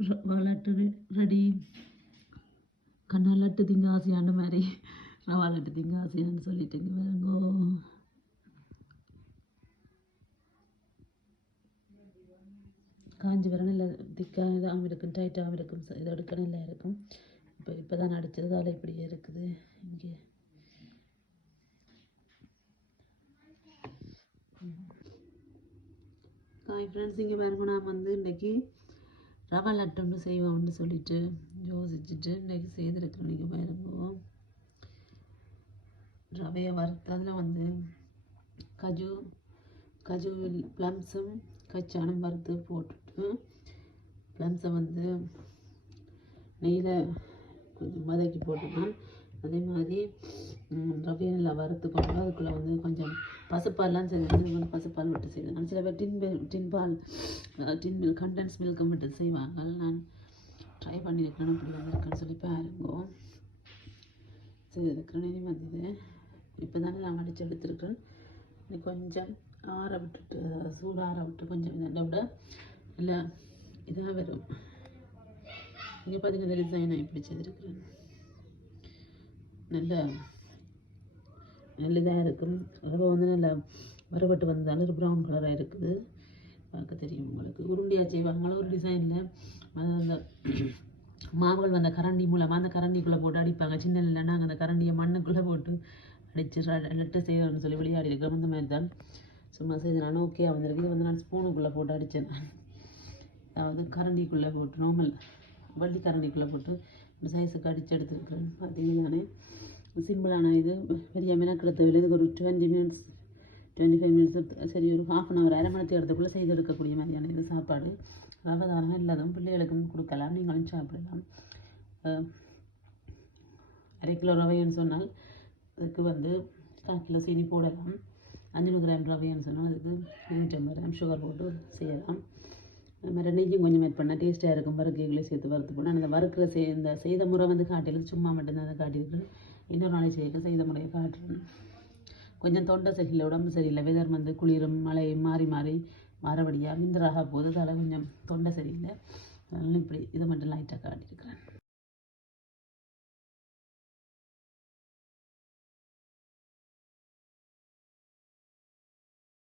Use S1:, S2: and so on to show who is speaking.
S1: Rava laddu ready கண்ணாலட்டு திங்க ஆசையான மாதிரி ரவா லட்டு திங்க ஆசையான்னு சொல்லிட்டுங்க வேறங்கோ காஞ்சி வரணும் இல்லை திக்காக இதாகவும் இருக்கும் டைட்டாகவும் இருக்கும் ச- எடுக்கணும் இல்லை இருக்கும். இப்போ இப்போ தான் அடித்ததால் இப்படியே இருக்குது இங்கே. ஹாய் ஃப்ரெண்ட்ஸ் இங்கே பாருங்க நான் வந்து இன்றைக்கி ரவா லட்டு ஒன்று செய்வோம்னு சொல்லிட்டு யோசிச்சுட்டு இன்றைக்கி செய்திருக்கிறேன் நீங்கள் பாருங்க. ரவையை வறுத்து அதில் வந்து கஜு கஜு ப்ளம்ஸும் கச்சானும் வறுத்து போட்டுட்டு ப்ளம்ஸை வந்து நெய்யில் கொஞ்சம் வதக்கி போட்டுக்கலாம். அதே மாதிரி ம், ரவையை நல்லா வறுத்து கொண்டு அதுக்குள்ளே வந்து கொஞ்சம் பசுப்பால்லாம் செய்து வந்து பசுப்பால் விட்டு செய்வேன் சில பேர் டின் மில் டின் பால் டின் மில் கண்டென்ஸ் மில்க்கும் விட்டு செய்வாங்க. நான் ட்ரை பண்ணியிருக்கேன். அப்படி வந்திருக்கேன்னு சொல்லி பாருங்க. செய்திருக்கிறேன் இனி வந்தது இப்போ தானே நான் அடித்து எடுத்திருக்கிறேன் கொஞ்சம் ஆற விட்டுட்டு அதாவது சூடு ஆற விட்டு கொஞ்சம் இதை விட இல்லை இதாக வரும். இங்கே பார்த்தீங்கன்னா டிசைன் நான் இப்படி செய்திருக்கிறேன் நல்ல நல்ல இதாக இருக்கும். ரவை வந்து நல்லா வறுபட்டு வந்தாலும் ஒரு ப்ரௌன் கலராக இருக்குது. பார்க்க தெரியும் உங்களுக்கு. உருண்டையாக செய்வாங்களோ? ஒரு டிசைனில் அந்த மாவுகள் வந்த கரண்டி மூலமாக அந்த கரண்டிக்குள்ளே போட்டு அடிப்பாங்க. சின்ன இல்லை நாங்கள் அந்த கரண்டியை மண்ணுக்குள்ளே போட்டு அடித்து லெட்டை செய்யணும்னு சொல்லி விளையாடி இருக்கோம். அந்த மாதிரி தான் சும்மா செய்து நான் ஓகே வந்திருக்கு. இது வந்து நான் ஸ்பூனுக்குள்ளே போட்டு அடித்தேன் அதாவது கரண்டிக்குள்ளே போட்டு நார்மல் வள்ளி கரண்டிக்குள்ளே போட்டு இந்த சைஸுக்கு அடித்து எடுத்துருக்கேன் பார்த்தீங்கன்னா சிம்பிளான இது பெரிய மெனக்கெடுத்த வேலை இதுக்கு ஒரு twenty minutes twenty five minutes சரி ஒரு ஹாஃப் அன் ஹவர் அரை மணி நேரத்துக்குள்ளே செய்து எடுக்கக்கூடிய மாதிரியான இது சாப்பாடு அவதாரம் தாராளம் இல்லாதவங்க பிள்ளைகளுக்கும் கொடுக்கலாம் நீங்களும் சாப்பிடலாம் அரை கிலோ ரவைன்னு சொன்னால் அதுக்கு வந்து கால் கிலோ சீனி போடலாம் அஞ்சூறு கிராம் ரவைன்னு சொன்னால் அதுக்கு நூற்றம்பது கிராம் சுகர் போட்டு செய்யலாம் அது மாதிரி நெய்யும் கொஞ்சம் மேட் பண்ணால் டேஸ்ட்டாக இருக்கும் வறுக்கைகளை சேர்த்து வறுத்து போனால் அந்த வறுக்கிற செய் இந்த செய்த முறை வந்து காட்டியிருக்கு சும்மா மட்டும்தான் அதை காட்டியிருக்கு இன்னொரு நாளை செய்ய செய்த முறையை காட்டுறேன். கொஞ்சம் தொண்டை சரியில்லை உடம்பு சரியில்லை வெதர் வந்து குளிரும் மழை மாறி மாறி மாறபடியாக விந்தராக போது தலை கொஞ்சம் தொண்டை சரியில்லை. அதனால இப்படி இதை மட்டும் லைட்டாக காட்டியிருக்கிறேன்.